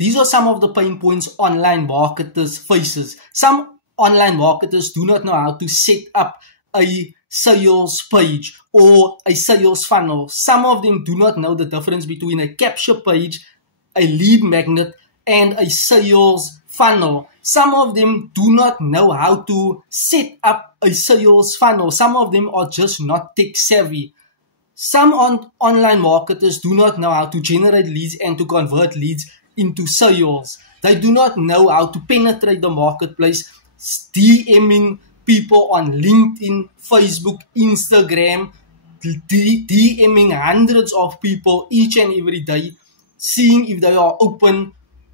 These are some of the pain points online marketers faces. Some online marketers do not know how to set up a sales page or a sales funnel. Some of them do not know the difference between a capture page, a lead magnet, and a sales funnel. Some of them do not know how to set up a sales funnel. Some of them are just not tech savvy. Some online marketers do not know how to generate leads and to convert leads into sales. They do not know how to penetrate the marketplace, DMing people on LinkedIn, Facebook, Instagram, DMing hundreds of people each and every day, seeing if they are open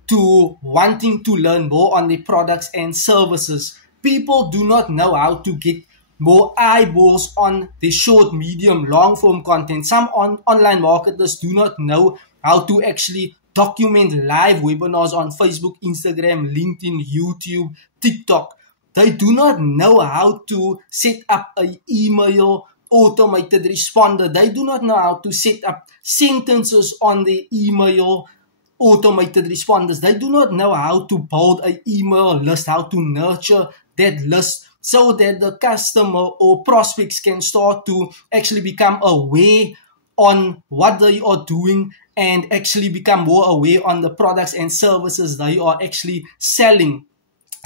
to wanting to learn more on their products and services. People do not know how to get more eyeballs on the short, medium, long form content. Some online marketers do not know how to actually document live webinars on Facebook, Instagram, LinkedIn, YouTube, TikTok. They do not know how to set up an email automated responder. They do not know how to set up sentences on the email automated responders. They do not know how to build an email list, how to nurture that list so that the customer or prospects can start to actually become aware on what they are doing and actually become more aware on the products and services they are actually selling.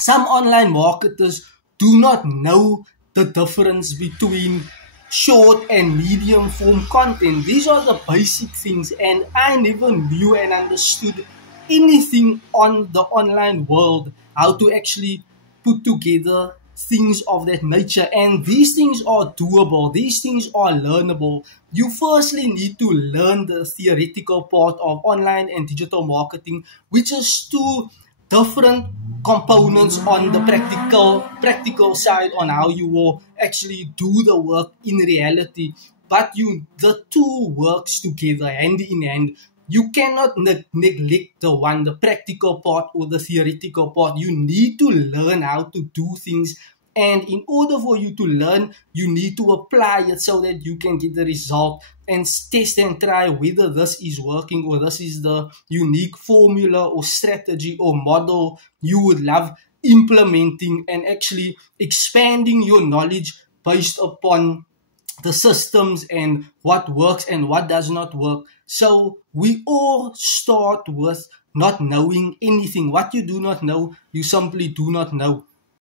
Some online marketers do not know the difference between short and medium form content. These are the basic things, and I never knew and understood anything on the online world, how to actually put together things of that nature. And these things are doable. These things are learnable. You firstly need to learn the theoretical part of online and digital marketing, which is two different components on the practical side on how you will actually do the work in reality. But the two works together hand in hand. You cannot neglect the practical part or the theoretical part. You need to learn how to do things. And in order for you to learn, you need to apply it so that you can get the result and test and try whether this is working or this is the unique formula or strategy or model you would love implementing and actually expanding your knowledge based upon the systems and what works and what does not work. So we all start with not knowing anything. What you do not know, you simply do not know.